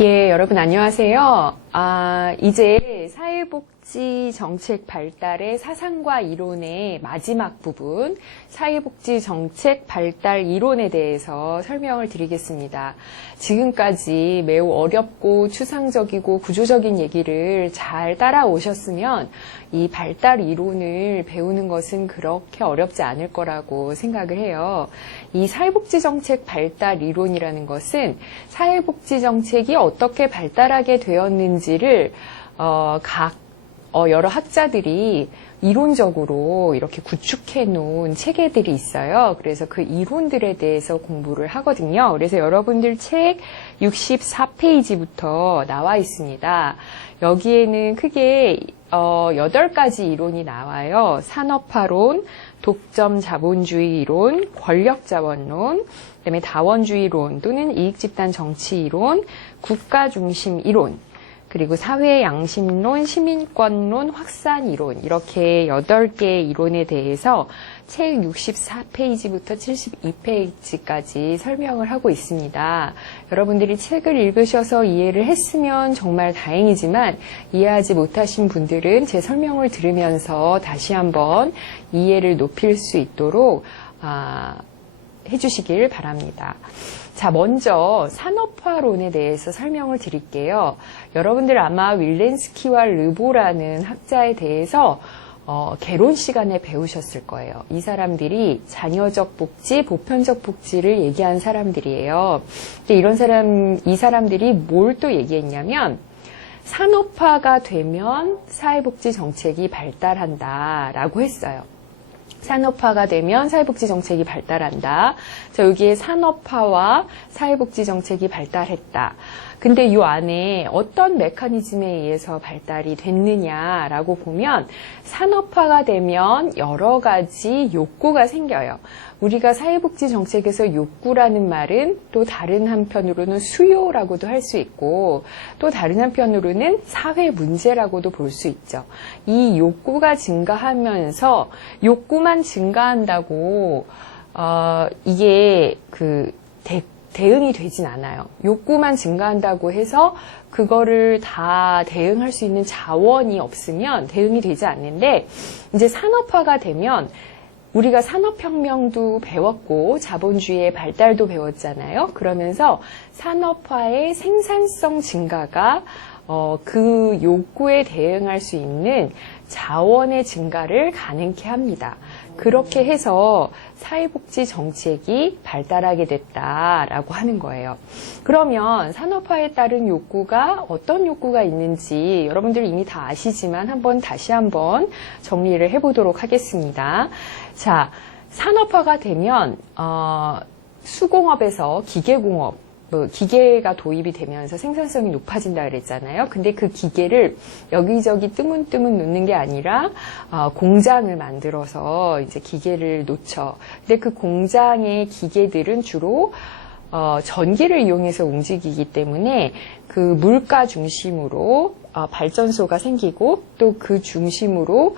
예, 여러분 안녕하세요. 이제 사회복지 정책 발달의 사상과 이론의 마지막 부분, 사회복지 정책 발달 이론에 대해서 설명을 드리겠습니다. 지금까지 매우 어렵고 추상적이고 구조적인 얘기를 잘 따라오셨으면 이 발달 이론을 배우는 것은 그렇게 어렵지 않을 거라고 생각을 해요. 이 사회복지 정책 발달 이론이라는 것은 사회복지 정책이 어떻게 발달하게 되었는지를 여러 학자들이 이론적으로 이렇게 구축해 놓은 체계들이 있어요. 그래서 그 이론들에 대해서 공부를 하거든요. 그래서 여러분들 책 64페이지부터 나와 있습니다. 여기에는 크게 8가지 이론이 나와요. 산업화론, 독점 자본주의 이론, 권력자원론, 그다음에 다원주의론 또는 이익집단 정치 이론, 국가중심 이론, 그리고 사회 양심론, 시민권론, 확산 이론, 이렇게 8개의 이론에 대해서 책 64페이지부터 72페이지까지 설명을 하고 있습니다. 여러분들이 책을 읽으셔서 이해를 했으면 정말 다행이지만 이해하지 못하신 분들은 제 설명을 들으면서 다시 한번 이해를 높일 수 있도록 해주시길 바랍니다. 자, 먼저 산업화론에 대해서 설명을 드릴게요. 여러분들 아마 윌렌스키와 르보라는 학자에 대해서 개론 시간에 배우셨을 거예요. 이 사람들이 자녀적 복지, 보편적 복지를 얘기한 사람들이에요. 근데 이 사람들이 뭘 또 얘기했냐면 산업화가 되면 사회복지 정책이 발달한다라고 했어요. 산업화가 되면 사회복지 정책이 발달한다. 자, 여기에 산업화와 사회복지 정책이 발달했다. 근데 이 안에 어떤 메커니즘에 의해서 발달이 됐느냐라고 보면 산업화가 되면 여러 가지 욕구가 생겨요. 우리가 사회복지 정책에서 욕구라는 말은 또 다른 한편으로는 수요라고도 할 수 있고 또 다른 한편으로는 사회 문제라고도 볼 수 있죠. 이 욕구가 증가하면서 욕구만 증가한다고 이게 대응이 되진 않아요. 욕구만 증가한다고 해서 그거를 다 대응할 수 있는 자원이 없으면 대응이 되지 않는데 이제 산업화가 되면 우리가 산업혁명도 배웠고 자본주의의 발달도 배웠잖아요. 그러면서 산업화의 생산성 증가가 그 욕구에 대응할 수 있는 자원의 증가를 가능케 합니다. 그렇게 해서 사회복지 정책이 발달하게 됐다라고 하는 거예요. 그러면 산업화에 따른 욕구가 어떤 욕구가 있는지 여러분들 이미 다 아시지만 다시 한번 정리를 해보도록 하겠습니다. 자, 산업화가 되면 수공업에서 기계공업, 기계가 도입이 되면서 생산성이 높아진다 그랬잖아요. 근데 그 기계를 여기저기 뜨문뜨문 놓는 게 아니라 공장을 만들어서 이제 기계를 놓죠. 근데 그 공장의 기계들은 주로 전기를 이용해서 움직이기 때문에 그 물가 중심으로 발전소가 생기고 또 그 중심으로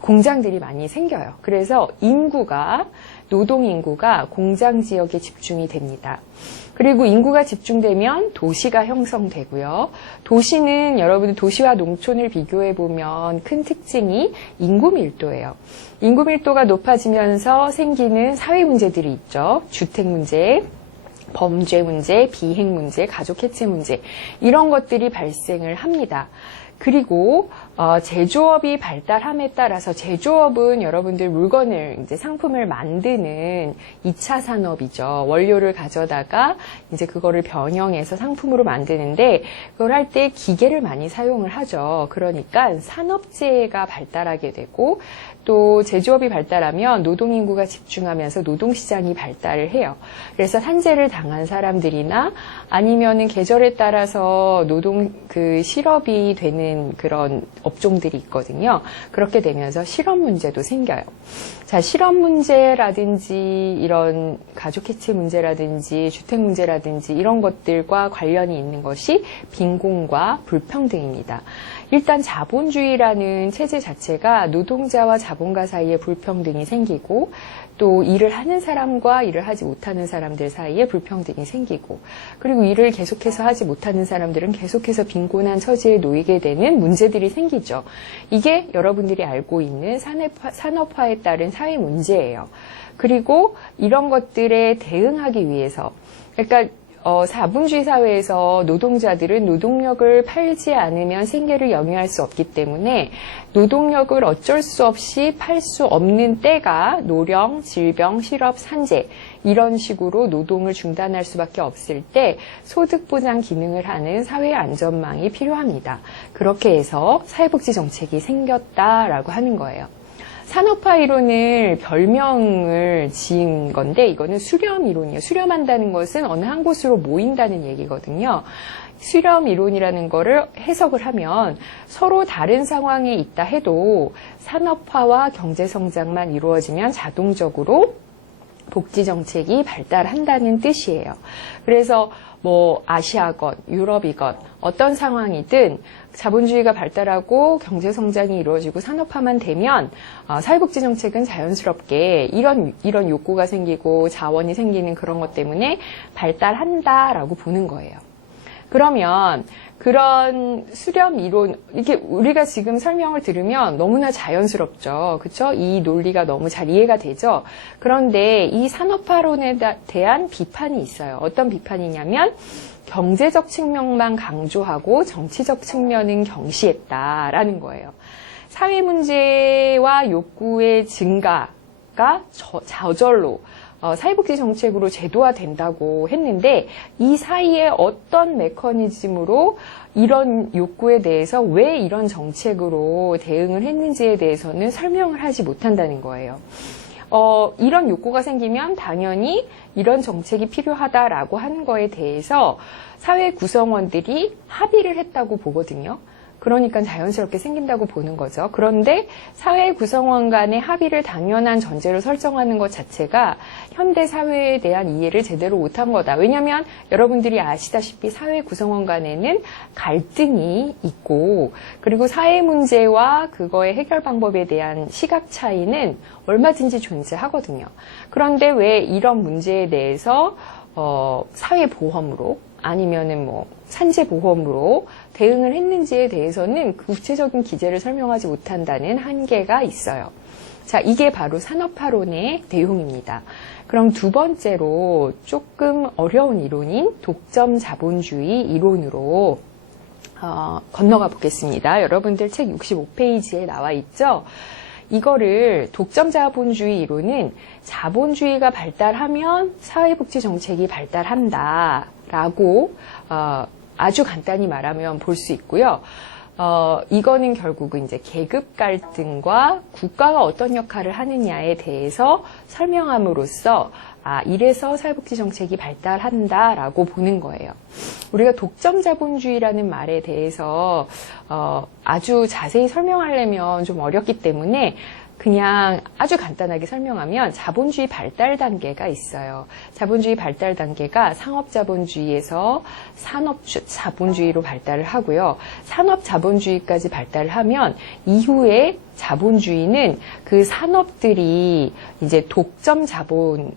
공장들이 많이 생겨요. 그래서 노동 인구가 공장 지역에 집중이 됩니다. 그리고 인구가 집중되면 도시가 형성되고요. 도시는 여러분 도시와 농촌을 비교해 보면 큰 특징이 인구 밀도예요. 인구 밀도가 높아지면서 생기는 사회 문제들이 있죠. 주택 문제, 범죄 문제, 비행 문제, 가족 해체 문제 이런 것들이 발생을 합니다. 그리고 제조업이 발달함에 따라서 제조업은 여러분들 이제 상품을 만드는 2차 산업이죠. 원료를 가져다가 이제 그거를 변형해서 상품으로 만드는데 그걸 할 때 기계를 많이 사용을 하죠. 그러니까 산업재해가 발달하게 되고 또 제조업이 발달하면 노동인구가 집중하면서 노동시장이 발달을 해요. 그래서 산재를 당한 사람들이나 아니면은 계절에 따라서 실업이 되는 그런 업종들이 있거든요. 그렇게 되면서 실업 문제도 생겨요. 자, 실업 문제라든지 이런 가족 해체 문제라든지 주택 문제라든지 이런 것들과 관련이 있는 것이 빈곤과 불평등입니다. 일단 자본주의라는 체제 자체가 노동자와 자본가 사이에 불평등이 생기고 또 일을 하는 사람과 일을 하지 못하는 사람들 사이에 불평등이 생기고 그리고 일을 계속해서 하지 못하는 사람들은 계속해서 빈곤한 처지에 놓이게 되는 문제들이 생기죠. 이게 여러분들이 알고 있는 산업화에 따른 사회 문제예요. 그리고 이런 것들에 대응하기 위해서 그러니까 자본주의 사회에서 노동자들은 노동력을 팔지 않으면 생계를 영위할 수 없기 때문에 노동력을 어쩔 수 없이 팔 수 없는 때가 노령, 질병, 실업, 산재 이런 식으로 노동을 중단할 수밖에 없을 때 소득보장 기능을 하는 사회 안전망이 필요합니다. 그렇게 해서 사회복지 정책이 생겼다라고 하는 거예요. 산업화 이론을 별명을 지은 건데 이거는 수렴 이론이에요. 수렴한다는 것은 어느 한 곳으로 모인다는 얘기거든요. 수렴 이론이라는 거를 해석을 하면 서로 다른 상황에 있다 해도 산업화와 경제 성장만 이루어지면 자동적으로 복지 정책이 발달한다는 뜻이에요. 그래서 뭐 아시아건, 유럽이건 어떤 상황이든 자본주의가 발달하고 경제 성장이 이루어지고 산업화만 되면 사회복지 정책은 자연스럽게 이런 욕구가 생기고 자원이 생기는 그런 것 때문에 발달한다라고 보는 거예요. 그러면 그런 수렴 이론, 이렇게 우리가 지금 설명을 들으면 너무나 자연스럽죠. 그렇죠? 이 논리가 너무 잘 이해가 되죠. 그런데 이 산업화론에 대한 비판이 있어요. 어떤 비판이냐면 경제적 측면만 강조하고 정치적 측면은 경시했다라는 거예요. 사회 문제와 욕구의 증가가 저절로 사회복지 정책으로 제도화된다고 했는데 이 사이에 어떤 메커니즘으로 이런 욕구에 대해서 왜 이런 정책으로 대응을 했는지에 대해서는 설명을 하지 못한다는 거예요. 이런 욕구가 생기면 당연히 이런 정책이 필요하다라고 하는 거에 대해서 사회 구성원들이 합의를 했다고 보거든요. 그러니까 자연스럽게 생긴다고 보는 거죠. 그런데 사회 구성원 간의 합의를 당연한 전제로 설정하는 것 자체가 현대 사회에 대한 이해를 제대로 못한 거다. 왜냐하면 여러분들이 아시다시피 사회 구성원 간에는 갈등이 있고 그리고 사회 문제와 그거의 해결 방법에 대한 시각 차이는 얼마든지 존재하거든요. 그런데 왜 이런 문제에 대해서 사회보험으로 아니면은 뭐 산재보험으로 대응을 했는지에 대해서는 구체적인 기제를 설명하지 못한다는 한계가 있어요. 자, 이게 바로 산업화론의 내용입니다. 그럼 두 번째로 조금 어려운 이론인 독점 자본주의 이론으로 건너가 보겠습니다. 여러분들 책 65페이지에 나와 있죠? 이거를 독점 자본주의 이론은 자본주의가 발달하면 사회복지 정책이 발달한다라고 아주 간단히 말하면 볼 수 있고요. 이거는 결국은 이제 계급 갈등과 국가가 어떤 역할을 하느냐에 대해서 설명함으로써 이래서 사회복지 정책이 발달한다라고 보는 거예요. 우리가 독점 자본주의라는 말에 대해서 아주 자세히 설명하려면 좀 어렵기 때문에 그냥 아주 간단하게 설명하면 자본주의 발달 단계가 있어요. 자본주의 발달 단계가 상업자본주의에서 산업자본주의로 발달을 하고요. 산업자본주의까지 발달을 하면 이후에 자본주의는 그 산업들이 이제 독점 자본이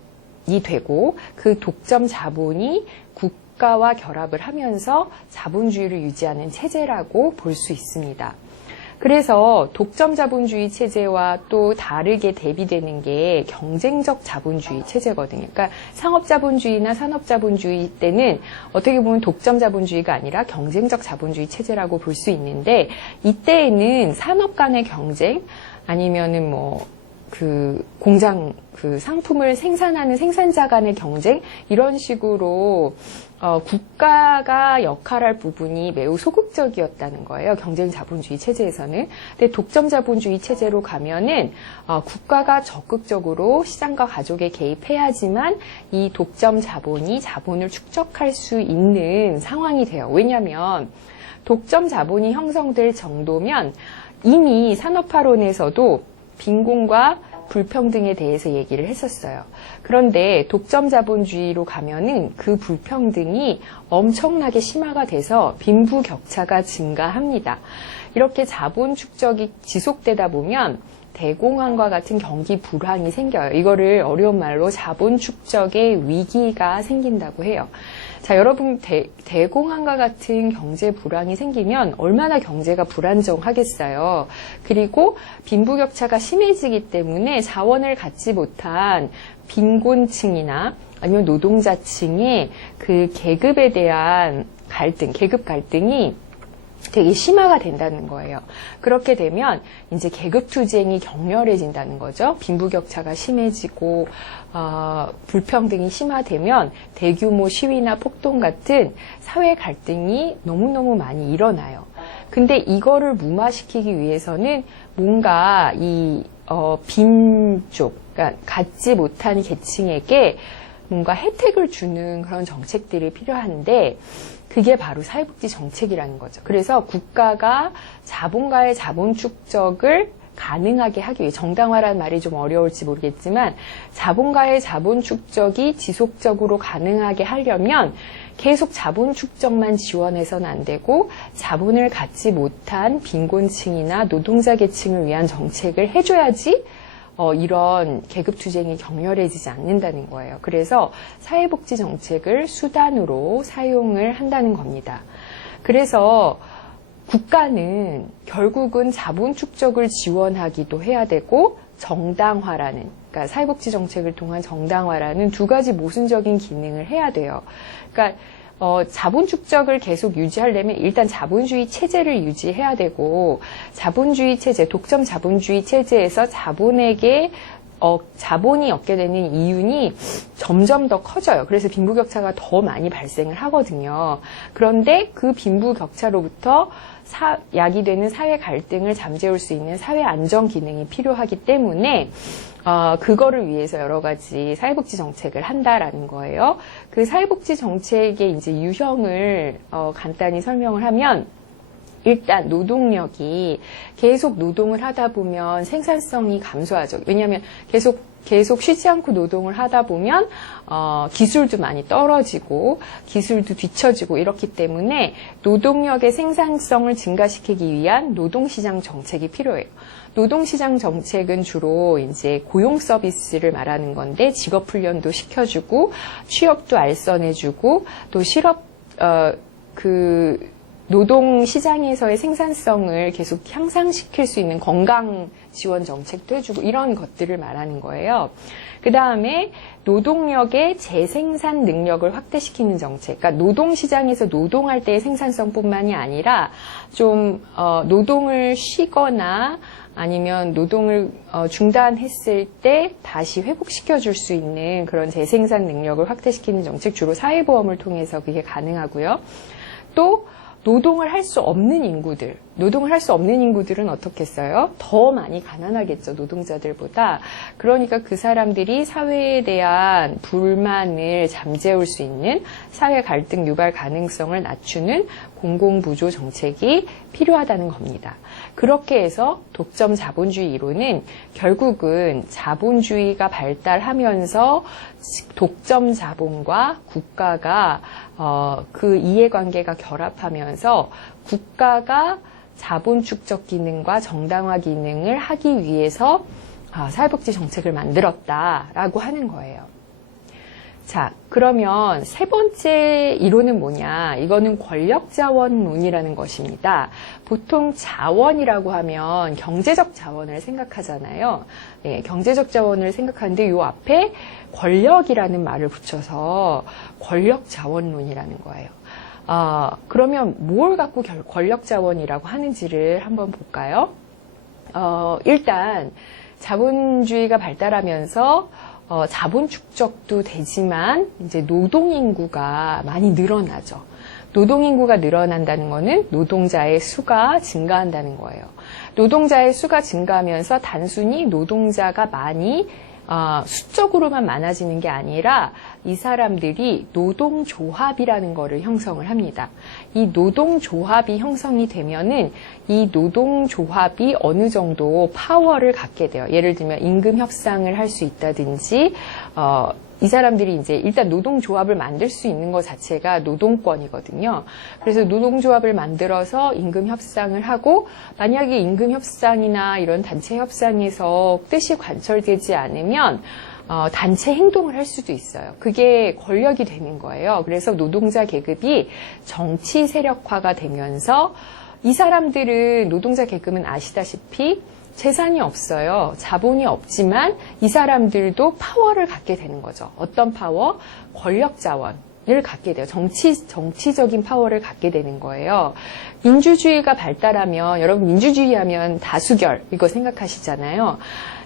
되고 그 독점 자본이 국가와 결합을 하면서 자본주의를 유지하는 체제라고 볼 수 있습니다. 그래서 독점 자본주의 체제와 또 다르게 대비되는 게 경쟁적 자본주의 체제거든요. 그러니까 상업 자본주의나 산업 자본주의 때는 어떻게 보면 독점 자본주의가 아니라 경쟁적 자본주의 체제라고 볼 수 있는데 이때에는 산업 간의 경쟁 아니면은 공장 상품을 생산하는 생산자 간의 경쟁 이런 식으로 국가가 역할할 부분이 매우 소극적이었다는 거예요. 경쟁 자본주의 체제에서는. 근데 독점 자본주의 체제로 가면은 국가가 적극적으로 시장과 가족에 개입해야지만 이 독점 자본이 자본을 축적할 수 있는 상황이 돼요. 왜냐하면 독점 자본이 형성될 정도면 이미 산업화론에서도 빈곤과 불평등에 대해서 얘기를 했었어요. 그런데 독점 자본주의로 가면은 그 불평등이 엄청나게 심화가 돼서 빈부격차가 증가합니다. 이렇게 자본 축적이 지속되다 보면 대공황과 같은 경기 불황이 생겨요. 이거를 어려운 말로 자본 축적의 위기가 생긴다고 해요. 자, 여러분 대공황과 같은 경제 불황이 생기면 얼마나 경제가 불안정하겠어요. 그리고 빈부격차가 심해지기 때문에 자원을 갖지 못한 빈곤층이나 아니면 노동자층의 그 계급에 대한 갈등, 계급 갈등이 되게 심화가 된다는 거예요. 그렇게 되면 이제 계급 투쟁이 격렬해진다는 거죠. 빈부격차가 심해지고 불평등이 심화되면 대규모 시위나 폭동 같은 사회 갈등이 너무너무 많이 일어나요. 근데 이거를 무마시키기 위해서는 뭔가 이 빈족, 그러니까 갖지 못한 계층에게 뭔가 혜택을 주는 그런 정책들이 필요한데 그게 바로 사회복지 정책이라는 거죠. 그래서 국가가 자본가의 자본 축적을 가능하게 하기 위해, 정당화라는 말이 좀 어려울지 모르겠지만 자본가의 자본 축적이 지속적으로 가능하게 하려면 계속 자본 축적만 지원해서는 안 되고 자본을 갖지 못한 빈곤층이나 노동자 계층을 위한 정책을 해줘야지 이런 계급 투쟁이 격렬해지지 않는다는 거예요. 그래서 사회복지 정책을 수단으로 사용을 한다는 겁니다. 그래서 국가는 결국은 자본 축적을 지원하기도 해야 되고 정당화라는, 그러니까 사회복지 정책을 통한 정당화라는 두 가지 모순적인 기능을 해야 돼요. 그러니까 자본 축적을 계속 유지하려면 일단 자본주의 체제를 유지해야 되고, 자본주의 체제, 독점 자본주의 체제에서 자본에게 자본이 얻게 되는 이윤이 점점 더 커져요. 그래서 빈부격차가 더 많이 발생을 하거든요. 그런데 그 빈부격차로부터 야기되는 사회 갈등을 잠재울 수 있는 사회 안정 기능이 필요하기 때문에 그거를 위해서 여러 가지 사회복지 정책을 한다라는 거예요. 그 사회복지 정책의 이제 유형을 간단히 설명을 하면, 일단 노동력이 계속 노동을 하다 보면 생산성이 감소하죠. 왜냐하면 계속 쉬지 않고 노동을 하다 보면 기술도 많이 떨어지고 기술도 뒤처지고 이렇기 때문에 노동력의 생산성을 증가시키기 위한 노동시장 정책이 필요해요. 노동시장 정책은 주로 이제 고용 서비스를 말하는 건데, 직업 훈련도 시켜주고 취업도 알선해주고 또 노동 시장에서의 생산성을 계속 향상시킬 수 있는 건강 지원 정책도 해주고 이런 것들을 말하는 거예요. 그 다음에 노동력의 재생산 능력을 확대시키는 정책. 그러니까 노동 시장에서 노동할 때의 생산성뿐만이 아니라 좀 노동을 쉬거나 아니면 노동을 중단했을 때 다시 회복시켜 줄 수 있는 그런 재생산 능력을 확대시키는 정책, 주로 사회보험을 통해서 그게 가능하고요. 또 노동을 할 수 없는 인구들은 어떻겠어요? 더 많이 가난하겠죠, 노동자들보다. 그러니까 그 사람들이 사회에 대한 불만을 잠재울 수 있는 사회 갈등 유발 가능성을 낮추는 공공부조 정책이 필요하다는 겁니다. 그렇게 해서 독점 자본주의 이론은 결국은 자본주의가 발달하면서 독점 자본과 국가가 그 이해관계가 결합하면서 국가가 자본 축적 기능과 정당화 기능을 하기 위해서 사회복지 정책을 만들었다라고 하는 거예요. 자, 그러면 세 번째 이론은 뭐냐? 이거는 권력자원론이라는 것입니다. 보통 자원이라고 하면 경제적 자원을 생각하잖아요. 네, 경제적 자원을 생각하는데 이 앞에 권력이라는 말을 붙여서 권력자원론이라는 거예요. 그러면 뭘 갖고 권력자원이라고 하는지를 한번 볼까요? 일단 자본주의가 발달하면서 자본 축적도 되지만 이제 노동 인구가 많이 늘어나죠. 노동 인구가 늘어난다는 거는 노동자의 수가 증가한다는 거예요. 노동자의 수가 증가하면서 단순히 노동자가 많이 수적으로만 많아지는 게 아니라 이 사람들이 노동조합이라는 거를 형성을 합니다. 이 노동조합이 형성이 되면은 이 노동조합이 어느 정도 파워를 갖게 돼요. 예를 들면 임금 협상을 할 수 있다든지, 이 사람들이 이제 일단 노동조합을 만들 수 있는 것 자체가 노동권이거든요. 그래서 노동조합을 만들어서 임금 협상을 하고, 만약에 임금 협상이나 이런 단체 협상에서 뜻이 관철되지 않으면 단체 행동을 할 수도 있어요. 그게 권력이 되는 거예요. 그래서 노동자 계급이 정치 세력화가 되면서 이 사람들은, 노동자 계급은 아시다시피 재산이 없어요. 자본이 없지만 이 사람들도 파워를 갖게 되는 거죠. 어떤 파워? 권력 자원을 갖게 돼요. 정치적인 파워를 갖게 되는 거예요. 민주주의가 발달하면, 여러분 민주주의 하면 다수결, 이거 생각하시잖아요.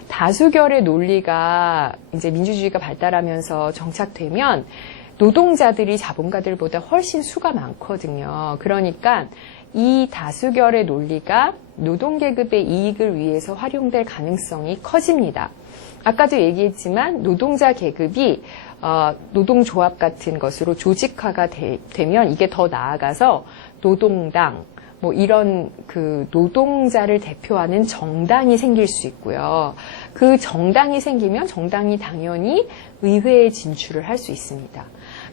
다수결의 논리가 이제 민주주의가 발달하면서 정착되면 노동자들이 자본가들보다 훨씬 수가 많거든요. 그러니까 이 다수결의 논리가 노동계급의 이익을 위해서 활용될 가능성이 커집니다. 아까도 얘기했지만 노동자 계급이 노동조합 같은 것으로 조직화가 되면 이게 더 나아가서 노동당, 뭐 이런 그 노동자를 대표하는 정당이 생길 수 있고요. 그 정당이 생기면 정당이 당연히 의회에 진출을 할 수 있습니다.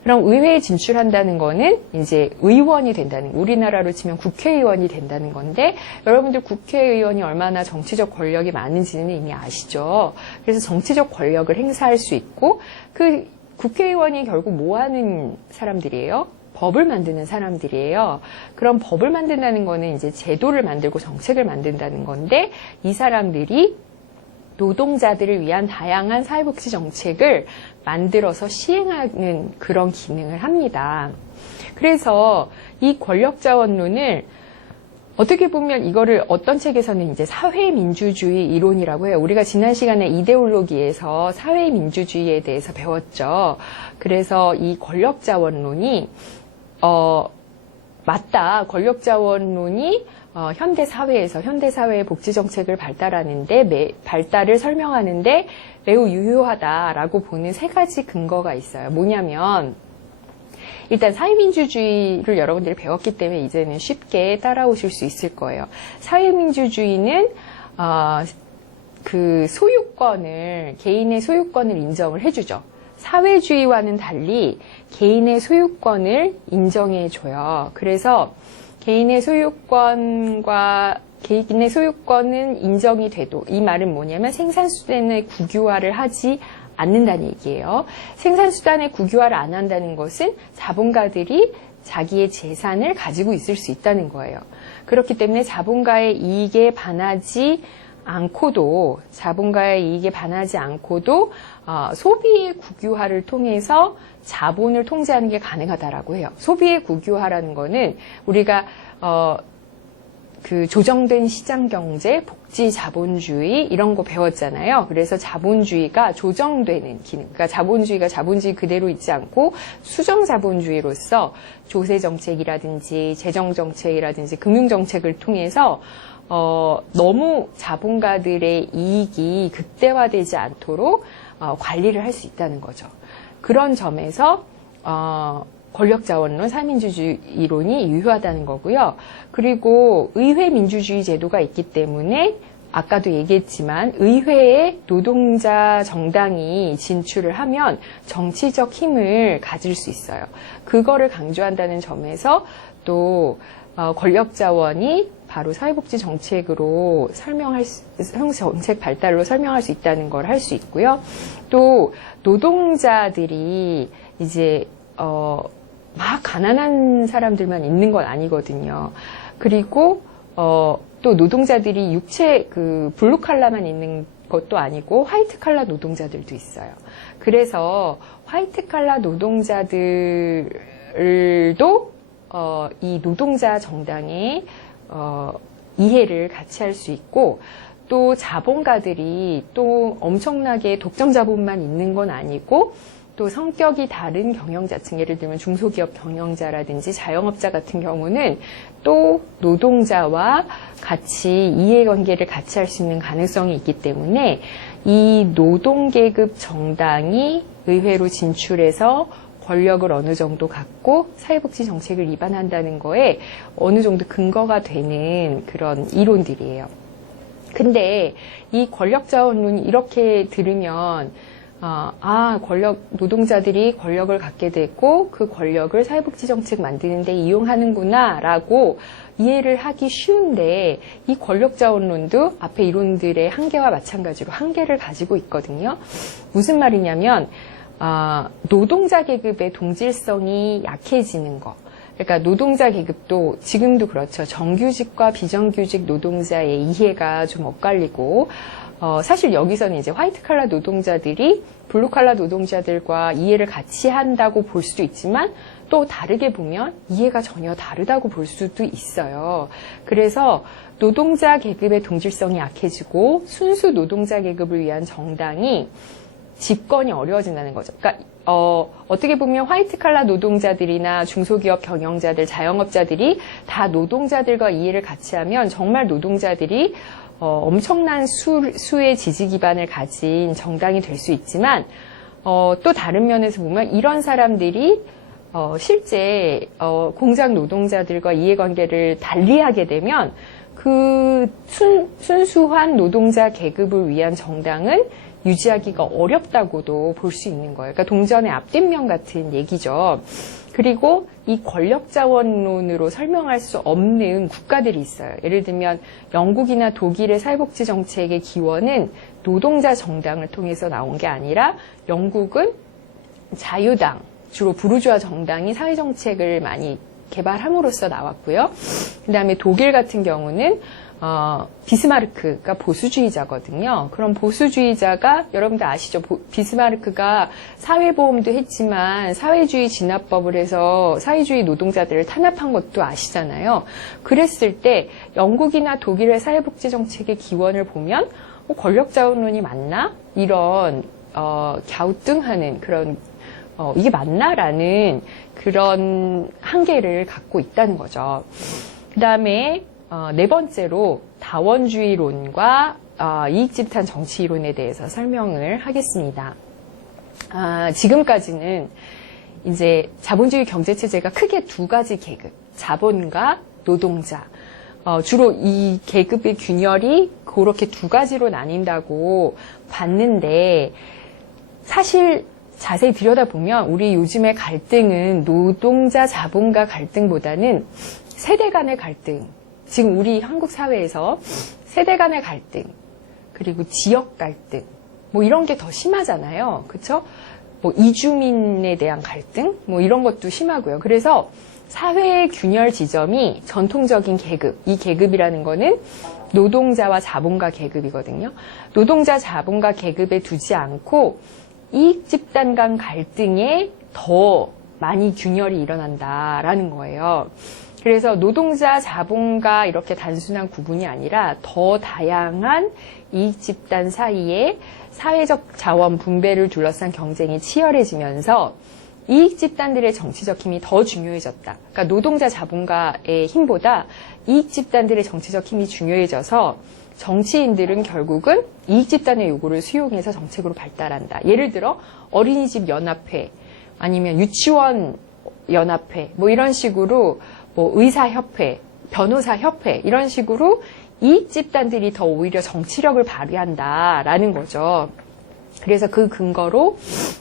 그럼 의회에 진출한다는 거는 이제 의원이 된다는, 우리나라로 치면 국회의원이 된다는 건데, 여러분들 국회의원이 얼마나 정치적 권력이 많은지는 이미 아시죠. 그래서 정치적 권력을 행사할 수 있고, 그 국회의원이 결국 뭐 하는 사람들이에요? 법을 만드는 사람들이에요. 그럼 법을 만든다는 거는 이제 제도를 만들고 정책을 만든다는 건데, 이 사람들이 노동자들을 위한 다양한 사회복지 정책을 만들어서 시행하는 그런 기능을 합니다. 그래서 이 권력자원론을 어떻게 보면 이거를 어떤 책에서는 이제 사회민주주의 이론이라고 해요. 우리가 지난 시간에 이데올로기에서 사회민주주의에 대해서 배웠죠. 그래서 이 권력자원론이 맞다. 권력자원론이 현대사회에서 현대사회의 복지정책을 발달을 설명하는데 매우 유효하다라고 보는 세 가지 근거가 있어요. 뭐냐면, 일단 사회민주주의를 여러분들이 배웠기 때문에 이제는 쉽게 따라오실 수 있을 거예요. 사회민주주의는 그 개인의 소유권을 인정을 해주죠. 사회주의와는 달리 개인의 소유권을 인정해줘요. 그래서 개인의 소유권은 인정이 돼도, 이 말은 뭐냐면 생산수단의 국유화를 하지 않는다는 얘기예요. 생산수단의 국유화를 안 한다는 것은 자본가들이 자기의 재산을 가지고 있을 수 있다는 거예요. 그렇기 때문에 자본가의 이익에 반하지 않고도 소비의 국유화를 통해서 자본을 통제하는 게 가능하다라고 해요. 소비의 국유화라는 거는 우리가 그 조정된 시장 경제, 복지 자본주의 이런 거 배웠잖아요. 그래서 자본주의가 조정되는 기능, 그러니까 자본주의가 자본주의 그대로 있지 않고 수정 자본주의로서 조세 정책이라든지 재정 정책이라든지 금융 정책을 통해서 너무 자본가들의 이익이 극대화되지 않도록 관리를 할 수 있다는 거죠. 그런 점에서 권력자원론, 사회민주주의 이론이 유효하다는 거고요. 그리고 의회 민주주의 제도가 있기 때문에 아까도 얘기했지만 의회에 노동자 정당이 진출을 하면 정치적 힘을 가질 수 있어요. 그거를 강조한다는 점에서 또 권력자원이 바로 사회복지 정책으로 정책 발달로 설명할 수 있다는 걸 할 수 있고요. 또 노동자들이 이제 막 가난한 사람들만 있는 건 아니거든요. 그리고 또 노동자들이 블루 칼라만 있는 것도 아니고 화이트 칼라 노동자들도 있어요. 그래서 화이트 칼라 노동자들도 이 노동자 정당의 이해를 같이 할 수 있고, 또 자본가들이 또 엄청나게 독점 자본만 있는 건 아니고 또 성격이 다른 경영자층, 예를 들면 중소기업 경영자라든지 자영업자 같은 경우는 또 노동자와 같이 이해관계를 같이 할 수 있는 가능성이 있기 때문에 이 노동계급 정당이 의회로 진출해서 권력을 어느 정도 갖고 사회복지 정책을 위반한다는 거에 어느 정도 근거가 되는 그런 이론들이에요. 근데 이 권력자원론이 이렇게 들으면 노동자들이 권력을 갖게 되고 그 권력을 사회복지 정책 만드는 데 이용하는구나 라고 이해를 하기 쉬운데 이 권력자원론도 앞에 이론들의 한계와 마찬가지로 한계를 가지고 있거든요. 무슨 말이냐면 노동자 계급의 동질성이 약해지는 거. 그러니까 노동자 계급도 지금도 그렇죠. 정규직과 비정규직 노동자의 이해가 좀 엇갈리고 사실 여기서는 이제 화이트 칼라 노동자들이 블루 칼라 노동자들과 이해를 같이 한다고 볼 수도 있지만 또 다르게 보면 이해가 전혀 다르다고 볼 수도 있어요. 그래서 노동자 계급의 동질성이 약해지고 순수 노동자 계급을 위한 정당이 집권이 어려워진다는 거죠. 그러니까 어떻게 보면 화이트 칼라 노동자들이나 중소기업 경영자들, 자영업자들이 다 노동자들과 이해를 같이 하면 정말 노동자들이 엄청난 수의 지지 기반을 가진 정당이 될 수 있지만 또 다른 면에서 보면 이런 사람들이 실제 공장 노동자들과 이해관계를 달리하게 되면 그 순수한 노동자 계급을 위한 정당은 유지하기가 어렵다고도 볼 수 있는 거예요. 그러니까 동전의 앞뒷면 같은 얘기죠. 그리고 이 권력자원론으로 설명할 수 없는 국가들이 있어요. 예를 들면 영국이나 독일의 사회복지 정책의 기원은 노동자 정당을 통해서 나온 게 아니라 영국은 자유당, 주로 부르주아 정당이 사회정책을 많이 개발함으로써 나왔고요. 그 다음에 독일 같은 경우는 비스마르크가 보수주의자거든요. 그럼 보수주의자가 여러분들 아시죠? 비스마르크가 사회보험도 했지만 사회주의 진압법을 해서 사회주의 노동자들을 탄압한 것도 아시잖아요. 그랬을 때 영국이나 독일의 사회복지 정책의 기원을 보면 권력자원론이 맞나? 이런 갸우뚱하는 그런 이게 맞나라는 그런 한계를 갖고 있다는 거죠. 그 다음에 네 번째로 다원주의론과 이익집단 정치이론에 대해서 설명을 하겠습니다. 지금까지는 이제 자본주의 경제체제가 크게 두 가지 계급, 자본과 노동자. 주로 이 계급의 균열이 그렇게 두 가지로 나뉜다고 봤는데 사실 자세히 들여다보면 우리 요즘의 갈등은 노동자 자본가 갈등보다는 세대 간의 갈등, 지금 우리 한국 사회에서 세대 간의 갈등, 그리고 지역 갈등, 뭐 이런 게 더 심하잖아요. 그렇죠? 뭐 이주민에 대한 갈등, 뭐 이런 것도 심하고요. 그래서 사회의 균열 지점이 전통적인 계급, 이 계급이라는 거는 노동자와 자본가 계급이거든요. 노동자 자본가 계급에 두지 않고 이익 집단 간 갈등에 더 많이 균열이 일어난다라는 거예요. 그래서 노동자, 자본가 이렇게 단순한 구분이 아니라 더 다양한 이익 집단 사이에 사회적 자원 분배를 둘러싼 경쟁이 치열해지면서 이익 집단들의 정치적 힘이 더 중요해졌다. 그러니까 노동자, 자본가의 힘보다 이익 집단들의 정치적 힘이 중요해져서 정치인들은 결국은 이익 집단의 요구를 수용해서 정책으로 발달한다. 예를 들어 어린이집 연합회 아니면 유치원 연합회 뭐 이런 식으로 뭐 의사협회, 변호사협회 이런 식으로 이익 집단들이 더 오히려 정치력을 발휘한다라는 거죠. 그래서 그 근거로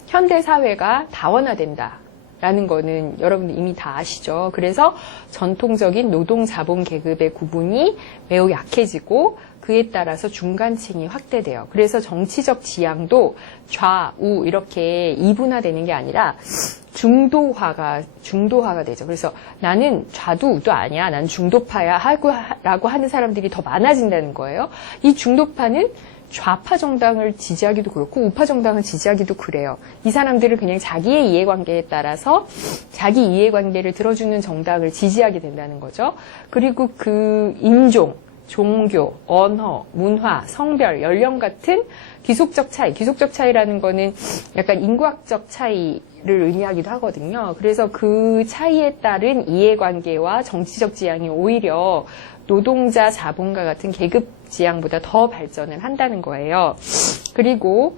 현대 사회가 다원화된다라는 거는 여러분들 이미 다 아시죠. 그래서 전통적인 노동 자본 계급의 구분이 매우 약해지고 그에 따라서 중간층이 확대돼요. 그래서 정치적 지향도 좌우 이렇게 이분화되는 게 아니라 중도화가 되죠. 그래서 나는 좌도 우도 아니야. 난 중도파야 라고 하는 사람들이 더 많아진다는 거예요. 이 중도파는 좌파 정당을 지지하기도 그렇고 우파 정당을 지지하기도 그래요. 이 사람들은 그냥 자기의 이해관계에 따라서 자기 이해관계를 들어주는 정당을 지지하게 된다는 거죠. 그리고 그 인종, 종교, 언어, 문화, 성별, 연령 같은 귀속적 차이라는 거는 약간 인구학적 차이를 의미하기도 하거든요. 그래서 그 차이에 따른 이해관계와 정치적 지향이 오히려 노동자, 자본가 같은 계급 지향보다 더 발전을 한다는 거예요. 그리고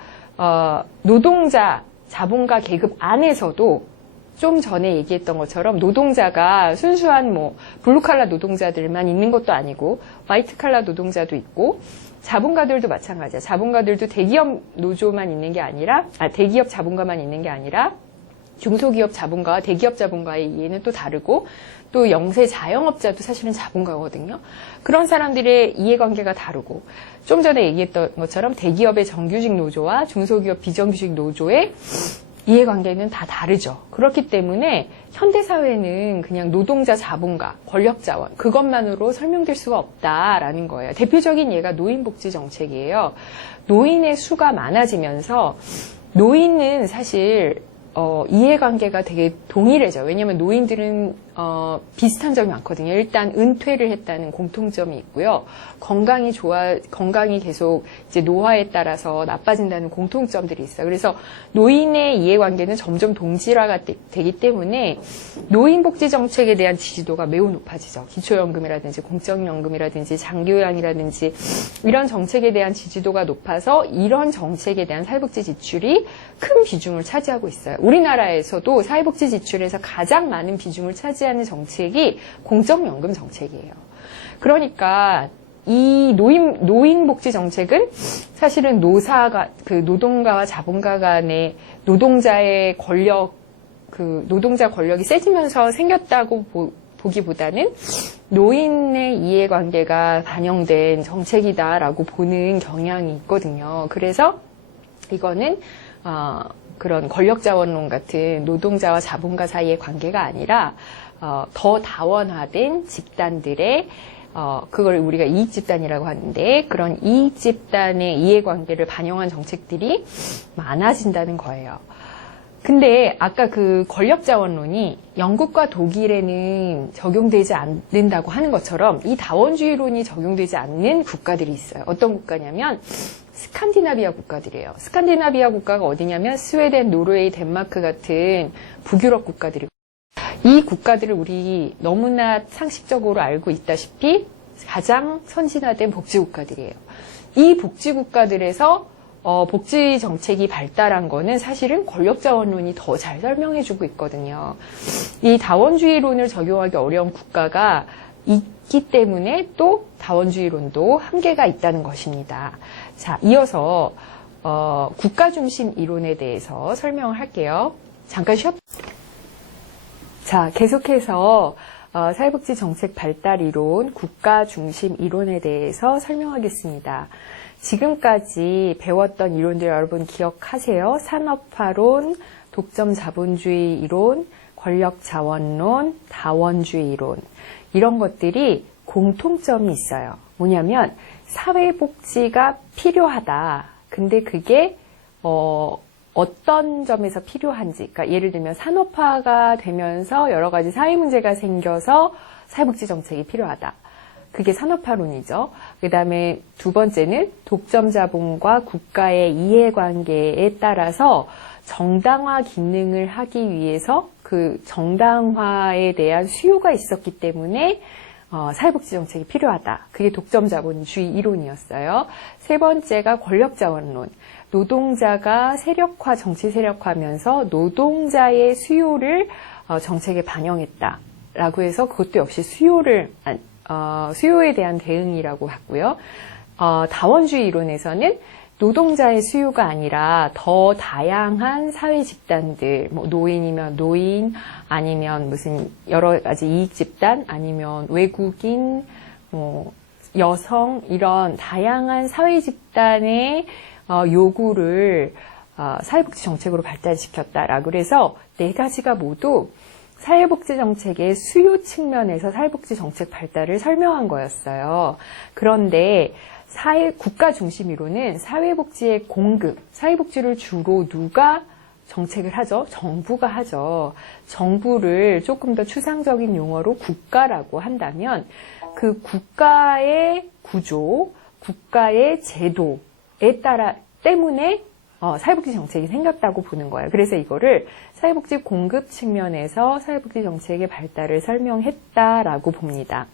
노동자, 자본가 계급 안에서도 좀 전에 얘기했던 것처럼 노동자가 순수한 블루칼라 노동자들만 있는 것도 아니고 화이트칼라 노동자도 있고 자본가들도 마찬가지야. 자본가들도 대기업 노조만 있는 게 아니라 대기업 자본가만 있는 게 아니라 중소기업 자본가와 대기업 자본가의 이해는 또 다르고 또 영세 자영업자도 사실은 자본가거든요. 그런 사람들의 이해관계가 다르고 좀 전에 얘기했던 것처럼 대기업의 정규직 노조와 중소기업 비정규직 노조의 이해관계는 다 다르죠. 그렇기 때문에 현대사회는 그냥 노동자, 자본가, 권력자원 그것만으로 설명될 수가 없다라는 거예요. 대표적인 예가 노인복지 정책이에요. 노인의 수가 많아지면서 노인은 사실 이해관계가 되게 동일해져. 왜냐하면 노인들은 비슷한 점이 많거든요. 일단 은퇴를 했다는 공통점이 있고요. 건강이 계속 이제 노화에 따라서 나빠진다는 공통점들이 있어요. 그래서 노인의 이해관계는 점점 동질화가 되기 때문에 노인복지 정책에 대한 지지도가 매우 높아지죠. 기초연금이라든지 공적연금이라든지 장교양이라든지 이런 정책에 대한 지지도가 높아서 이런 정책에 대한 사회복지 지출이 큰 비중을 차지하고 있어요. 우리나라에서도 사회복지 지출에서 가장 많은 비중을 차지하는 정책이 공적연금 정책이에요. 그러니까 이 노인복지 정책은 사실은 노동가와 자본가 간의 노동자의 노동자 권력이 세지면서 생겼다고 보기보다는 노인의 이해관계가 반영된 정책이다라고 보는 경향이 있거든요. 그래서 이거는 그런 권력자원론 같은 노동자와 자본가 사이의 관계가 아니라 더 다원화된 집단들의 그걸 우리가 이익집단이라고 하는데 그런 이익집단의 이해관계를 반영한 정책들이 많아진다는 거예요. 근데 아까 그 권력자원론이 영국과 독일에는 적용되지 않는다고 하는 것처럼 이 다원주의론이 적용되지 않는 국가들이 있어요. 어떤 국가냐면 스칸디나비아 국가들이에요. 스칸디나비아 국가가 어디냐면 스웨덴, 노르웨이, 덴마크 같은 북유럽 국가들이고 이 국가들을 우리 너무나 상식적으로 알고 있다시피 가장 선진화된 복지국가들이에요. 이 복지국가들에서 복지 정책이 발달한 거는 사실은 권력자원론이 더 잘 설명해주고 있거든요. 이 다원주의론을 적용하기 어려운 국가가 있기 때문에 또 다원주의론도 한계가 있다는 것입니다. 자, 이어서 국가중심 이론에 대해서 설명을 할게요. 잠깐 쉬었다. 자, 계속해서 사회복지 정책 발달 이론, 국가중심 이론에 대해서 설명하겠습니다. 지금까지 배웠던 이론들 여러분 기억하세요? 산업화론, 독점 자본주의 이론, 권력자원론, 다원주의 이론 이런 것들이 공통점이 있어요. 뭐냐면 사회복지가 필요하다. 근데 그게 어떤 점에서 필요한지, 그러니까 예를 들면 산업화가 되면서 여러 가지 사회 문제가 생겨서 사회복지 정책이 필요하다. 그게 산업화론이죠. 그 다음에 두 번째는 독점 자본과 국가의 이해관계에 따라서 정당화 기능을 하기 위해서 그 정당화에 대한 수요가 있었기 때문에 사회복지 정책이 필요하다. 그게 독점 자본주의 이론이었어요. 세 번째가 권력자원론. 노동자가 정치 세력화하면서 노동자의 수요를 정책에 반영했다라고 해서 그것도 역시 수요에 대한 대응이라고 하고요. 다원주의 이론에서는 노동자의 수요가 아니라 더 다양한 사회 집단들, 노인이면 노인, 아니면 무슨 여러 가지 이익 집단, 아니면 외국인, 여성 이런 다양한 사회 집단의 요구를 사회복지 정책으로 발달시켰다라고 해서 네 가지가 모두 사회복지 정책의 수요 측면에서 사회복지 정책 발달을 설명한 거였어요. 그런데 국가 중심 이론은 사회복지의 공급, 사회복지를 주로 누가 정책을 하죠? 정부가 하죠. 정부를 조금 더 추상적인 용어로 국가라고 한다면 그 국가의 구조, 국가의 제도에 때문에 사회복지 정책이 생겼다고 보는 거예요. 그래서 이거를 사회복지 공급 측면에서 사회복지 정책의 발달을 설명했다라고 봅니다.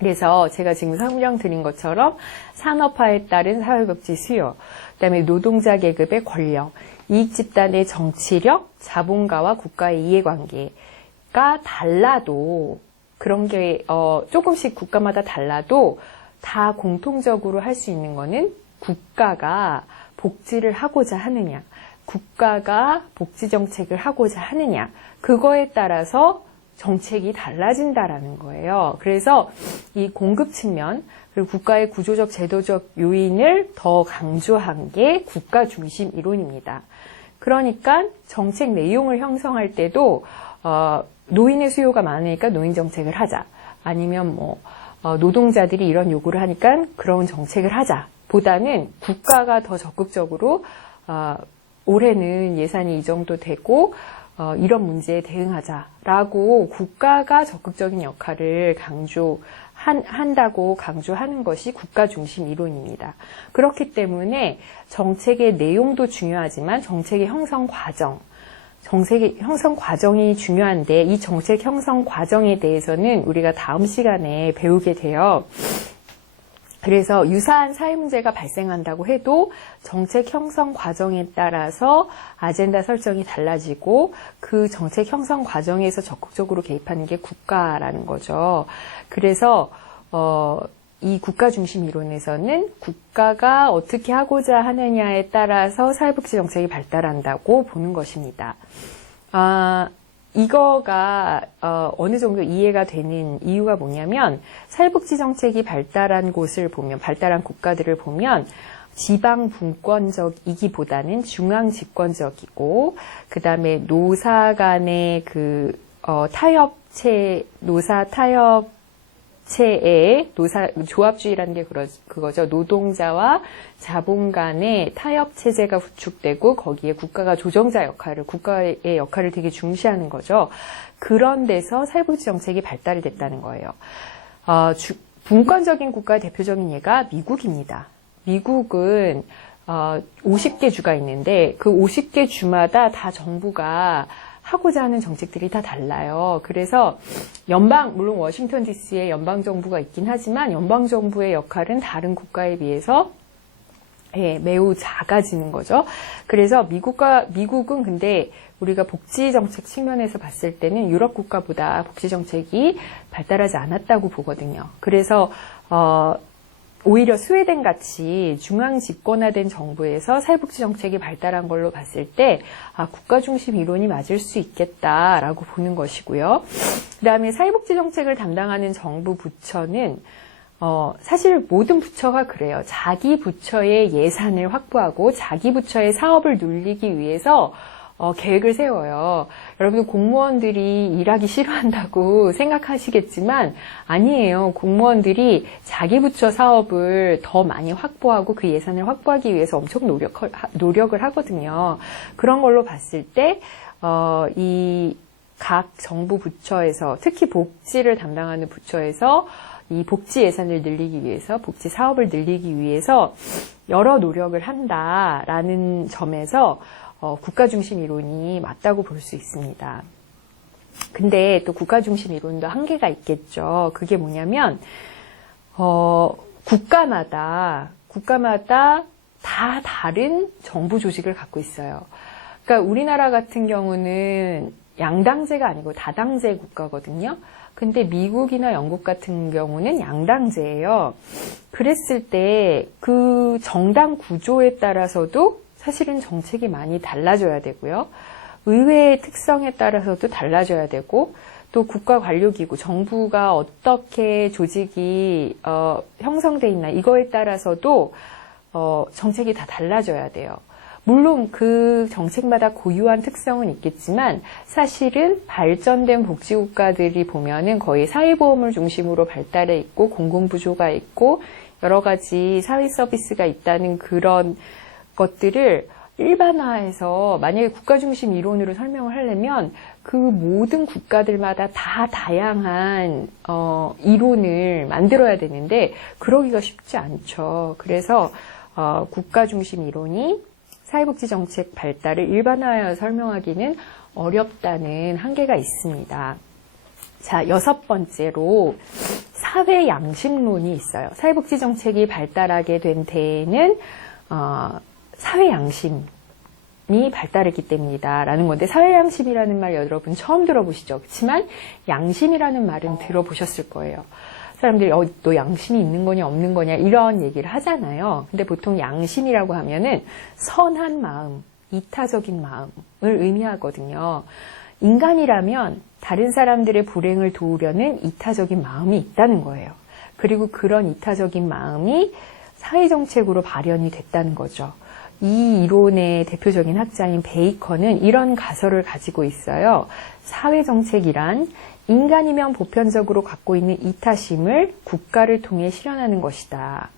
그래서 제가 지금 설명드린 것처럼 산업화에 따른 사회복지 수요, 그다음에 노동자 계급의 권력, 이익집단의 정치력, 자본가와 국가의 이해관계가 달라도 그런 게 조금씩 국가마다 달라도 다 공통적으로 할 수 있는 거는 국가가 복지를 하고자 하느냐, 국가가 복지 정책을 하고자 하느냐, 그거에 따라서 정책이 달라진다라는 거예요. 그래서 이 공급 측면, 그리고 국가의 구조적, 제도적 요인을 더 강조한 게 국가 중심 이론입니다. 그러니까 정책 내용을 형성할 때도 노인의 수요가 많으니까 노인 정책을 하자. 아니면 노동자들이 이런 요구를 하니까 그런 정책을 하자. 보다는 국가가 더 적극적으로 올해는 예산이 이 정도 되고 이런 문제에 대응하자라고 국가가 적극적인 역할을 한다고 강조하는 것이 국가 중심 이론입니다. 그렇기 때문에 정책의 내용도 중요하지만 정책의 형성 과정이 중요한데 이 정책 형성 과정에 대해서는 우리가 다음 시간에 배우게 돼요. 그래서 유사한 사회 문제가 발생한다고 해도 정책 형성 과정에 따라서 아젠다 설정이 달라지고 그 정책 형성 과정에서 적극적으로 개입하는 게 국가라는 거죠. 그래서 이 국가 중심 이론에서는 국가가 어떻게 하고자 하느냐에 따라서 사회복지 정책이 발달한다고 보는 것입니다. 이거가 어느 정도 이해가 되는 이유가 뭐냐면 사회복지 정책이 발달한 곳을 보면, 발달한 국가들을 보면 지방 분권적이기보다는 중앙 집권적이고, 그 다음에 노사 간의 노사 타협체의 조합주의라는 게 그거죠. 노동자와 자본 간의 타협 체제가 구축되고 거기에 국가가 조정자 국가의 역할을 되게 중시하는 거죠. 그런 데서 사회복지 정책이 발달이 됐다는 거예요. 분권적인 국가의 대표적인 예가 미국입니다. 미국은 50개 주가 있는데 그 50개 주마다 다 정부가 하고자 하는 정책들이 다 달라요. 그래서 물론 워싱턴 DC에 연방정부가 있긴 하지만 연방정부의 역할은 다른 국가에 비해서 매우 작아지는 거죠. 그래서 미국은 근데 우리가 복지정책 측면에서 봤을 때는 유럽 국가보다 복지정책이 발달하지 않았다고 보거든요. 그래서 오히려 스웨덴 같이 중앙 집권화된 정부에서 사회복지 정책이 발달한 걸로 봤을 때 국가 중심 이론이 맞을 수 있겠다라고 보는 것이고요. 그다음에 사회복지 정책을 담당하는 정부 부처는 사실 모든 부처가 그래요. 자기 부처의 예산을 확보하고 자기 부처의 사업을 눌리기 위해서 계획을 세워요. 여러분 공무원들이 일하기 싫어한다고 생각하시겠지만 아니에요. 공무원들이 자기 부처 사업을 더 많이 확보하고 그 예산을 확보하기 위해서 엄청 노력을 하거든요. 그런 걸로 봤을 때 이 각 정부 부처에서 특히 복지를 담당하는 부처에서 이 복지 예산을 늘리기 위해서, 복지 사업을 늘리기 위해서 여러 노력을 한다라는 점에서 국가 중심 이론이 맞다고 볼 수 있습니다. 근데 또 국가 중심 이론도 한계가 있겠죠. 그게 뭐냐면 국가마다 다 다른 정부 조직을 갖고 있어요. 그러니까 우리나라 같은 경우는 양당제가 아니고 다당제 국가거든요. 근데 미국이나 영국 같은 경우는 양당제예요. 그랬을 때 그 정당 구조에 따라서도 사실은 정책이 많이 달라져야 되고요. 의회의 특성에 따라서도 달라져야 되고 또 국가 관료기구, 정부가 어떻게 조직이 형성돼 있나 이거에 따라서도 정책이 다 달라져야 돼요. 물론 그 정책마다 고유한 특성은 있겠지만 사실은 발전된 복지국가들이 보면은 거의 사회보험을 중심으로 발달해 있고 공공부조가 있고 여러 가지 사회 서비스가 있다는 그런 것들을 일반화해서 만약에 국가 중심 이론으로 설명을 하려면 그 모든 국가들마다 다 다양한 이론을 만들어야 되는데 그러기가 쉽지 않죠. 그래서 국가 중심 이론이 사회복지 정책 발달을 일반화하여 설명하기는 어렵다는 한계가 있습니다. 자, 6번째로 사회 양심론이 있어요. 사회복지 정책이 발달하게 된 데에는 사회 양심이 발달했기 때문이다 라는 건데, 사회 양심이라는 말 여러분 처음 들어보시죠? 그렇지만 양심이라는 말은 들어보셨을 거예요. 사람들이 너 양심이 있는 거냐 없는 거냐 이런 얘기를 하잖아요. 근데 보통 양심이라고 하면은 선한 마음, 이타적인 마음을 의미하거든요. 인간이라면 다른 사람들의 불행을 도우려는 이타적인 마음이 있다는 거예요. 그리고 그런 이타적인 마음이 사회정책으로 발현이 됐다는 거죠. 이 이론의 대표적인 학자인 베이컨은 이런 가설을 가지고 있어요. 사회정책이란 인간이면 보편적으로 갖고 있는 이타심을 국가를 통해 실현하는 것이다.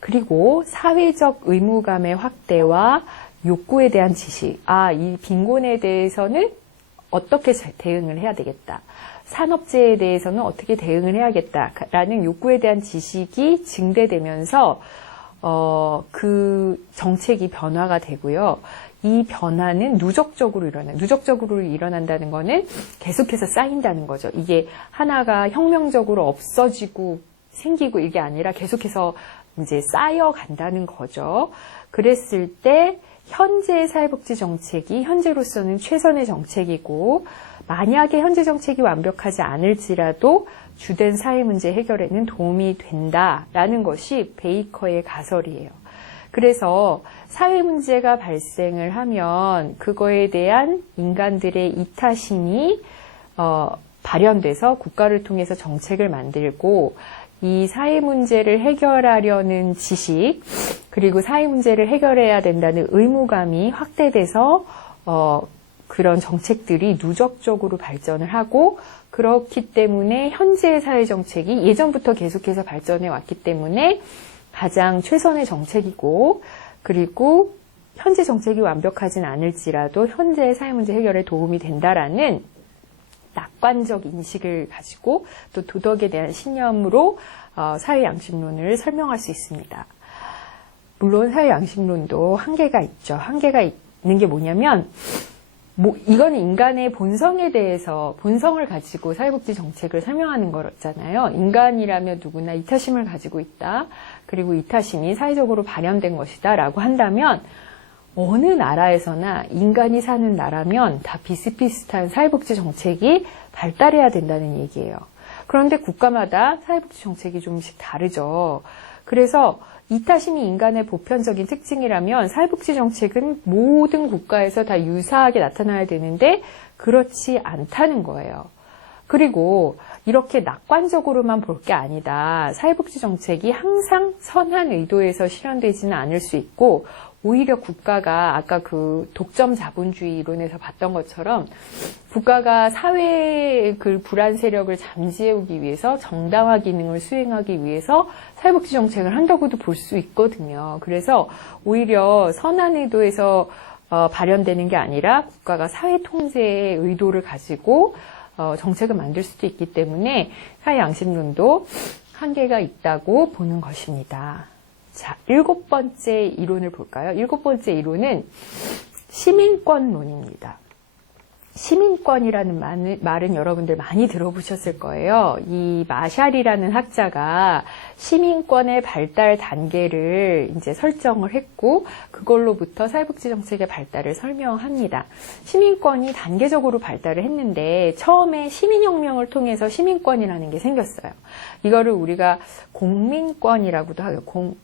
그리고 사회적 의무감의 확대와 욕구에 대한 지식, 이 빈곤에 대해서는 어떻게 대응을 해야 되겠다. 산업재해에 대해서는 어떻게 대응을 해야겠다라는 욕구에 대한 지식이 증대되면서 그 정책이 변화가 되고요. 이 변화는 누적적으로 일어난다는 거는 계속해서 쌓인다는 거죠. 이게 하나가 혁명적으로 없어지고 생기고 이게 아니라 계속해서 이제 쌓여간다는 거죠. 그랬을 때 현재의 사회복지 정책이 현재로서는 최선의 정책이고, 만약에 현재 정책이 완벽하지 않을지라도 주된 사회 문제 해결에는 도움이 된다라는 것이 베이커의 가설이에요. 그래서 사회 문제가 발생을 하면 그거에 대한 인간들의 이타심이 발현돼서 국가를 통해서 정책을 만들고, 이 사회 문제를 해결하려는 지식, 그리고 사회 문제를 해결해야 된다는 의무감이 확대돼서 그런 정책들이 누적적으로 발전을 하고, 그렇기 때문에 현재의 사회 정책이 예전부터 계속해서 발전해 왔기 때문에 가장 최선의 정책이고, 그리고 현재 정책이 완벽하진 않을지라도 현재의 사회 문제 해결에 도움이 된다라는 낙관적 인식을 가지고 또 도덕에 대한 신념으로 사회 양심론을 설명할 수 있습니다. 물론 사회 양심론도 한계가 있죠. 한계가 있는 게 뭐냐면, 이거는 인간의 본성에 대해서, 본성을 가지고 사회복지 정책을 설명하는 거잖아요. 인간이라면 누구나 이타심을 가지고 있다. 그리고 이타심이 사회적으로 발현된 것이다 라고 한다면, 어느 나라에서나 인간이 사는 나라면 다 비슷비슷한 사회복지 정책이 발달해야 된다는 얘기예요. 그런데 국가마다 사회복지 정책이 조금씩 다르죠. 그래서 이타심이 인간의 보편적인 특징이라면 사회복지 정책은 모든 국가에서 다 유사하게 나타나야 되는데 그렇지 않다는 거예요. 그리고 이렇게 낙관적으로만 볼 게 아니다. 사회복지 정책이 항상 선한 의도에서 실현되지는 않을 수 있고, 오히려 국가가 아까 그 독점 자본주의 이론에서 봤던 것처럼 국가가 사회의 그 불안 세력을 잠재우기 위해서 정당화 기능을 수행하기 위해서 사회복지 정책을 한다고도 볼 수 있거든요. 그래서 오히려 선한 의도에서 발현되는 게 아니라 국가가 사회 통제의 의도를 가지고 정책을 만들 수도 있기 때문에 사회 양심론도 한계가 있다고 보는 것입니다. 자, 7번째 이론을 볼까요? 7번째 이론은 시민권론입니다. 시민권이라는 말은 여러분들 많이 들어보셨을 거예요. 이 마샬이라는 학자가 시민권의 발달 단계를 이제 설정을 했고, 그걸로부터 사회복지 정책의 발달을 설명합니다. 시민권이 단계적으로 발달을 했는데 처음에 시민혁명을 통해서 시민권이라는 게 생겼어요. 이거를 우리가 공민권이라고도 하고요.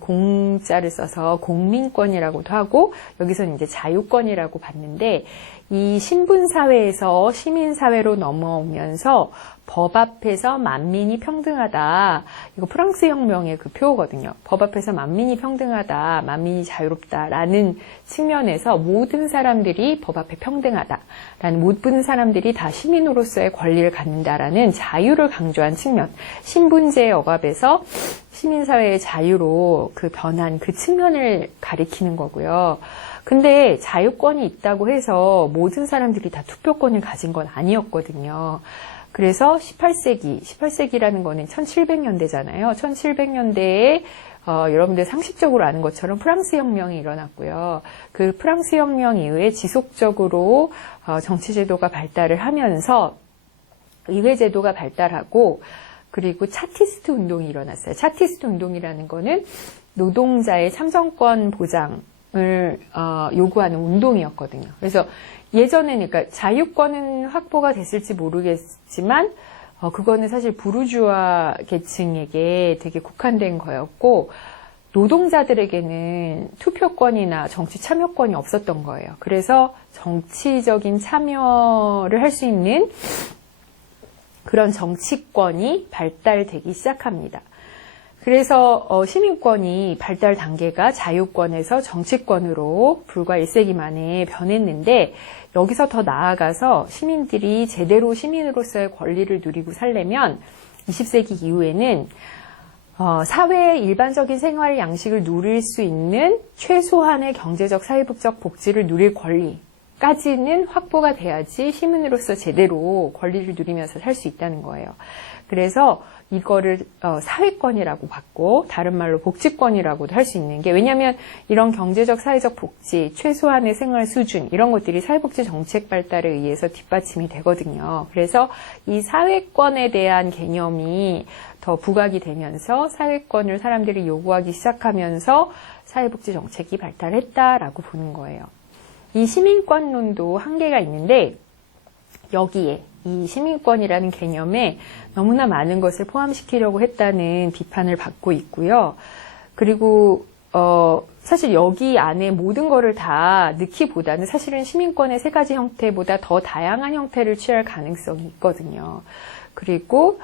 공자를 써서 공민권이라고도 하고, 여기서는 이제 자유권이라고 봤는데, 이 신분사회에서 시민사회로 넘어오면서 법 앞에서 만민이 평등하다. 이거 프랑스 혁명의 그 표어거든요. 법 앞에서 만민이 평등하다, 만민이 자유롭다라는 측면에서 모든 사람들이 법 앞에 평등하다라는, 모든 사람들이 다 시민으로서의 권리를 갖는다라는 자유를 강조한 측면, 신분제의 억압에서 시민사회의 자유로 그 변한 그 측면을 가리키는 거고요. 근데 자유권이 있다고 해서 모든 사람들이 다 투표권을 가진 건 아니었거든요. 그래서 18세기라는 거는 1700년대잖아요. 1700년대에 여러분들 상식적으로 아는 것처럼 프랑스 혁명이 일어났고요. 그 프랑스 혁명 이후에 지속적으로 정치제도가 발달을 하면서 의회제도가 발달하고, 그리고 차티스트 운동이 일어났어요. 차티스트 운동이라는 거는 노동자의 참정권 보장을 요구하는 운동이었거든요. 그래서 예전에는, 그러니까 자유권은 확보가 됐을지 모르겠지만 그거는 사실 부르주아 계층에게 되게 국한된 거였고, 노동자들에게는 투표권이나 정치 참여권이 없었던 거예요. 그래서 정치적인 참여를 할 수 있는 그런 정치권이 발달되기 시작합니다. 그래서 시민권이 발달 단계가 자유권에서 정치권으로 불과 1세기 만에 변했는데, 여기서 더 나아가서 시민들이 제대로 시민으로서의 권리를 누리고 살려면 20세기 이후에는 사회의 일반적인 생활 양식을 누릴 수 있는 최소한의 경제적, 사회적 복지를 누릴 권리까지는 확보가 돼야지 시민으로서 제대로 권리를 누리면서 살 수 있다는 거예요. 그래서 이거를 사회권이라고 받고, 다른 말로 복지권이라고도 할 수 있는 게, 왜냐하면 이런 경제적, 사회적 복지, 최소한의 생활 수준, 이런 것들이 사회복지 정책 발달에 의해서 뒷받침이 되거든요. 그래서 이 사회권에 대한 개념이 더 부각이 되면서 사회권을 사람들이 요구하기 시작하면서 사회복지 정책이 발달했다라고 보는 거예요. 이 시민권론도 한계가 있는데, 여기에 이 시민권이라는 개념에 너무나 많은 것을 포함시키려고 했다는 비판을 받고 있고요. 그리고 사실 여기 안에 모든 거를 다 넣기보다는 사실은 시민권의 세 가지 형태보다 더 다양한 형태를 취할 가능성이 있거든요. 그리고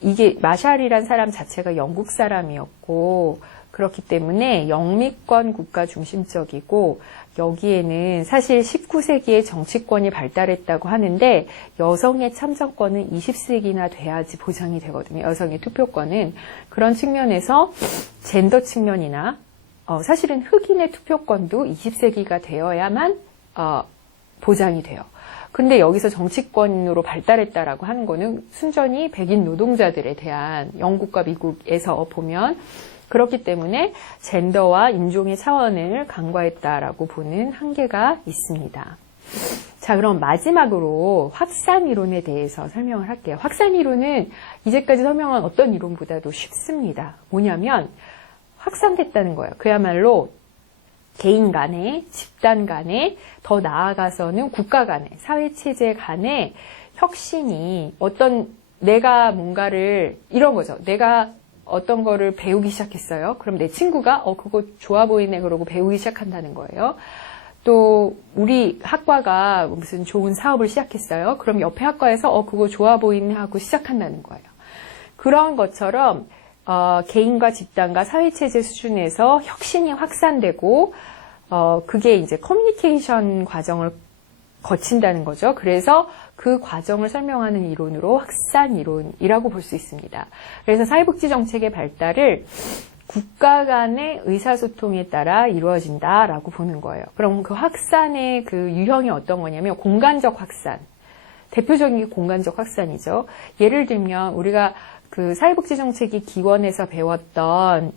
이게 마샬이란 사람 자체가 영국 사람이었고, 그렇기 때문에 영미권 국가 중심적이고, 여기에는 사실 19세기에 정치권이 발달했다고 하는데 여성의 참정권은 20세기나 돼야지 보장이 되거든요. 여성의 투표권은. 그런 측면에서 젠더 측면이나 사실은 흑인의 투표권도 20세기가 되어야만 보장이 돼요. 근데 여기서 정치권으로 발달했다라고 하는 거는 순전히 백인 노동자들에 대한, 영국과 미국에서 보면 그렇기 때문에 젠더와 인종의 차원을 간과했다라고 보는 한계가 있습니다. 자, 그럼 마지막으로 확산 이론에 대해서 설명을 할게요. 확산 이론은 이제까지 설명한 어떤 이론보다도 쉽습니다. 뭐냐면 확산됐다는 거예요. 그야말로 개인 간에, 집단 간에, 더 나아가서는 국가 간에, 사회체제 간에 혁신이, 내가 뭔가를, 이런 거죠. 내가 어떤 거를 배우기 시작했어요. 그럼 내 친구가 그거 좋아 보이네 그러고 배우기 시작한다는 거예요. 또 우리 학과가 무슨 좋은 사업을 시작했어요. 그럼 옆에 학과에서 그거 좋아 보이네 하고 시작한다는 거예요. 그런 것처럼 개인과 집단과 사회체제 수준에서 혁신이 확산되고 그게 이제 커뮤니케이션 과정을 거친다는 거죠. 그래서 그 과정을 설명하는 이론으로 확산 이론이라고 볼 수 있습니다. 그래서 사회복지 정책의 발달을 국가 간의 의사소통에 따라 이루어진다라고 보는 거예요. 그럼 그 확산의 그 유형이 어떤 거냐면 공간적 확산. 대표적인 게 공간적 확산이죠. 예를 들면 우리가 그 사회복지 정책이 기원에서 배웠던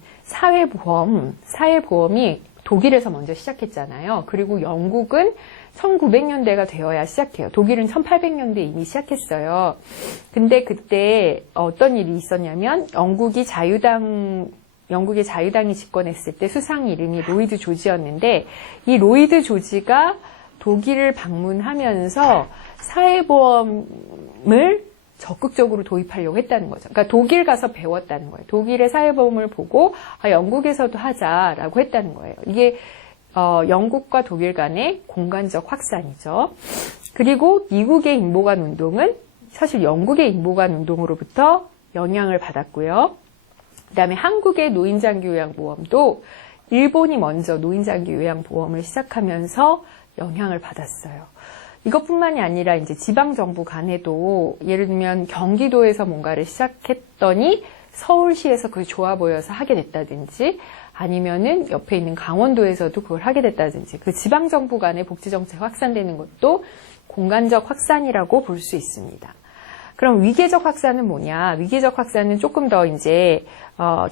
사회보험이 독일에서 먼저 시작했잖아요. 그리고 영국은 1900년대가 되어야 시작해요. 독일은 1800년대 이미 시작했어요. 근데 그때 어떤 일이 있었냐면 영국의 자유당이 집권했을 때 수상 이름이 로이드 조지였는데 이 로이드 조지가 독일을 방문하면서 사회보험을 적극적으로 도입하려고 했다는 거죠. 그러니까 독일 가서 배웠다는 거예요. 독일의 사회보험을 보고 영국에서도 하자라고 했다는 거예요. 이게 영국과 독일 간의 공간적 확산이죠. 그리고 미국의 인보관 운동은 사실 영국의 인보관 운동으로부터 영향을 받았고요. 그다음에 한국의 노인장기 요양보험도 일본이 먼저 노인장기 요양보험을 시작하면서 영향을 받았어요. 이것뿐만이 아니라 이제 지방정부 간에도 예를 들면 경기도에서 뭔가를 시작했더니 서울시에서 그게 좋아 보여서 하게 됐다든지 아니면은 옆에 있는 강원도에서도 그걸 하게 됐다든지 그 지방정부 간의 복지정책 확산되는 것도 공간적 확산이라고 볼 수 있습니다. 그럼 위계적 확산은 뭐냐? 위계적 확산은 조금 더 이제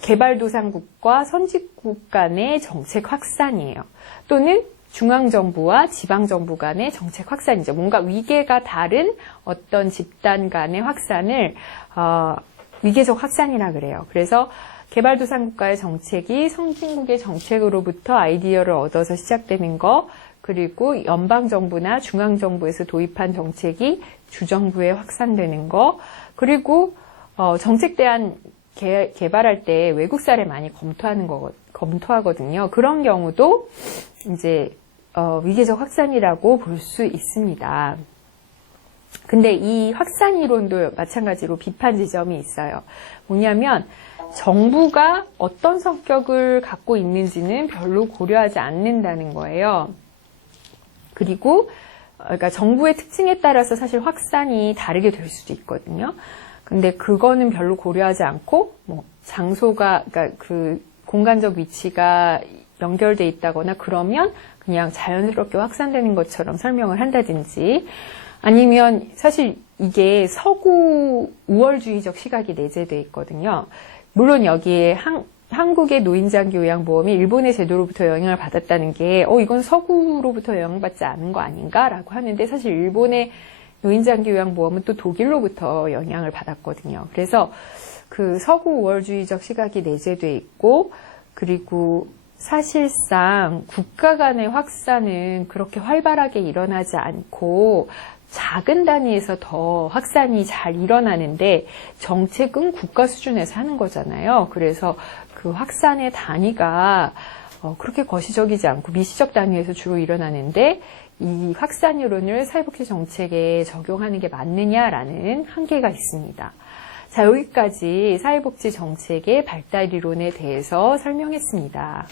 개발도상국과 선진국 간의 정책 확산이에요. 또는 중앙정부와 지방정부 간의 정책 확산이죠. 뭔가 위계가 다른 어떤 집단 간의 확산을 위계적 확산이라 그래요. 그래서 개발도상국가의 정책이 선진국의 정책으로부터 아이디어를 얻어서 시작되는 거, 그리고 연방정부나 중앙정부에서 도입한 정책이 주정부에 확산되는 거, 그리고 정책 대안 개발할 때 외국 사례 많이 검토하거든요. 그런 경우도 이제 위계적 확산이라고 볼 수 있습니다. 근데 이 확산 이론도 마찬가지로 비판 지점이 있어요. 뭐냐면 정부가 어떤 성격을 갖고 있는지는 별로 고려하지 않는다는 거예요. 그리고 그러니까 정부의 특징에 따라서 사실 확산이 다르게 될 수도 있거든요. 근데 그거는 별로 고려하지 않고 뭐 장소가 그러니까 그 공간적 위치가 연결돼 있다거나 그러면 그냥 자연스럽게 확산되는 것처럼 설명을 한다든지 아니면 사실 이게 서구 우월주의적 시각이 내재돼 있거든요. 물론 여기에 한국의 노인장기 요양보험이 일본의 제도로부터 영향을 받았다는 게 이건 서구로부터 영향받지 않은 거 아닌가라고 하는데 사실 일본의 노인장기 요양보험은 또 독일로부터 영향을 받았거든요. 그래서 그 서구 우월주의적 시각이 내재돼 있고 그리고 사실상 국가 간의 확산은 그렇게 활발하게 일어나지 않고 작은 단위에서 더 확산이 잘 일어나는데 정책은 국가 수준에서 하는 거잖아요. 그래서 그 확산의 단위가 그렇게 거시적이지 않고 미시적 단위에서 주로 일어나는데 이 확산 이론을 사회복지 정책에 적용하는 게 맞느냐라는 한계가 있습니다. 자, 여기까지 사회복지 정책의 발달 이론에 대해서 설명했습니다.